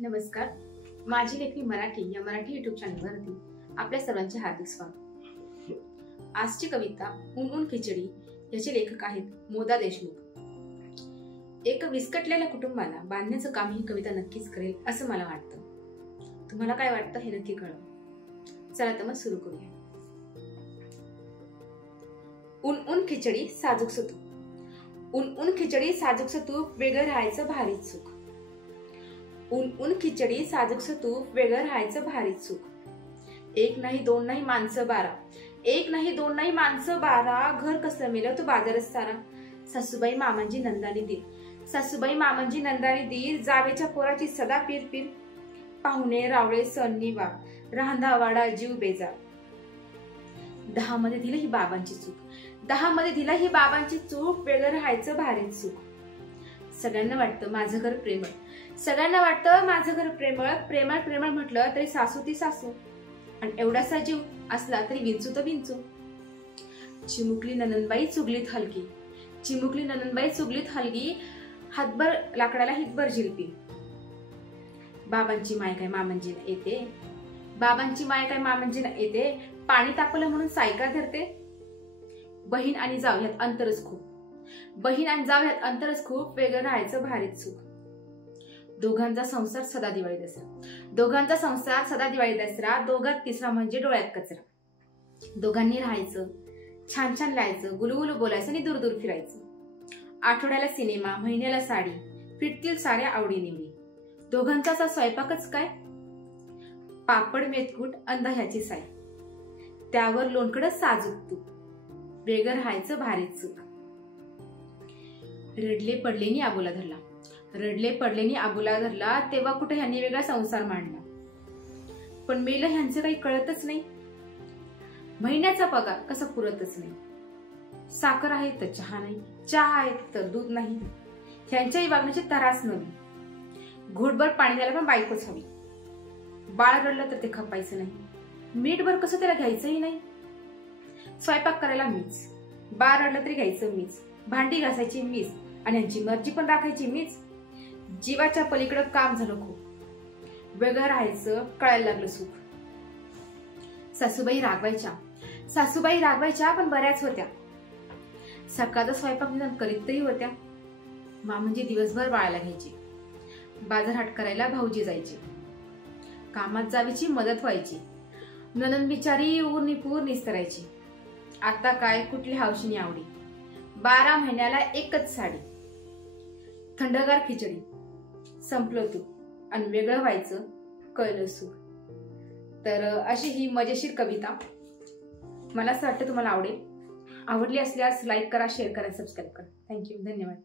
नमस्कार. माझी लेखणी मराठी या मराठी युट्यूब चॅनलवरती आपल्या सर्वांचे हार्दिक स्वागत. आजची कविता ऊन ऊन खिचडी याचे लेखक आहेत मोदा देशमुख. एक विस्कटलेल्या कुटुंबाला बांधण्याचं काम ही कविता नक्कीच करेल असं मला वाटतं. तुम्हाला काय वाटतं हे नक्की कळवा. चला तर मग सुरू करूया. ऊन ऊन खिचडी साजूक तूप, ऊन ऊन खिचडी साजूक तूप, वेगळं राहायचं भारी सुख. ऊन ऊन खिचडी साजूक तूप, वेगळं राहायचं भारी सुख. एक नाही दोन नाही माणसं 12, एक नाही दोन नाही माणसं 12, घर कसं मेलं तो बाजारच सारा. सासूबाई मामांची नंदानी दीर, सासूबाई मामांची नंदानी दीर, जावेच्या पोराची सदा पीर पीर. पाहुणे रावळे सणनी वाट, रांधा वाडा जीव बेजार. 10 मध्ये दिलं ही बाबांची चूक, 10 मध्ये दिला ही बाबांची चूक, वेगळं राहायचं भारी सुख. सगळ्यांना वाटतं माझं घर प्रेमळ, सगळ्यांना वाटतं माझं घर प्रेमळ, प्रेमळ प्रेमळ म्हटलं तरी सासू ती सासू, आणि एवढासा जीव असला तरी विंचू तर विंचू. चिमुकली ननंदबाई चुगलीत हलकी, चिमुकली ननंदबाई चुगलीत हलकी, हातभर लाकडाला हितभर झिलपी. बाबांची माय काय मामंजीना येते, बाबांची माय काय मामंजीना येते, पाणी तापलं म्हणून सायका धरते. बहीण आणि जाव ह्यात अंतरच खूप, बहीण आणि जाव ह्यात अंतरच खूप, वेगळं राहायचं भारीच सुख. दोघांचा संसार सदा दिवाळी दसरा, दोघांचा संसार सदा दिवाळी दसरा, दोघात तिसरा म्हणजे डोळ्यात कचरा. दोघांनी राहायचं, छान छान लिहायचं, गुलुगुलू बोलायचं आणि दूर दूर फिरायचं. आठवड्याला सिनेमा, महिन्याला साडी, फिरतील साऱ्या आवडी निवडी. दोघांचा असा स्वयंपाकच काय, पापड मेथकूट अंदाह्याची साय, त्यावर लोणकडं साजूक तूप, वेगळं राहायचं भारीच सुख. रडले पडलेनी आबोला धरला, रडले पडलेनी आबोला धरला, तेव्हा कुठे ह्यांनी वेगळा संसार मांडला. पण मेलं ह्यांचं काही कळतच नाही, महिन्याचा पगार कसा पुरतच नाही. साखर आहे तर चहा नाही, चहा आहे तर दूध नाही, ह्यांच्याही वागण्याची तरास नवी. घोटभर पाणी द्यायला पण बायकोच हवी, बाळ रडलं तर ते खपायचं नाही, मीठभर कसं त्याला घ्यायचंही नाही. स्वयंपाक करायला मीच, बाळ रडलं तरी घ्यायचं मीच, भांडी घासायची मीच, आणि यांची मर्जी पण राखायची मीच. जीवाच्या पलीकडे काम झालं खूप, वेगळं राहायचं कळायला लागलं सुख. सासूबाई रागवायच्या, सासूबाई रागवायच्या पण बऱ्याच होत्या. सकाळचा स्वयंपाक निदान करीत तरी होत्या. मामंजी दिवसभर बाळाला घ्यायची, बाजारहाट करायला भाऊजी जायचे, कामात जावीची मदत व्हायची. ननंद बिचारी उरनिपूर निस्तरायची. आता काय कुठली हौशीनी आवडी, 12 महिन्याला एकच साडी. थंडगार खिचडी, संपलं तू, आणि वेगळं व्हायचं कळलं सुख. तर अशी ही मजेशीर कविता. मला असं वाटतं तुम्हाला आवडेल. आवडली असल्यास लाईक करा, शेअर करा, सबस्क्राईब करा. थँक्यू, धन्यवाद.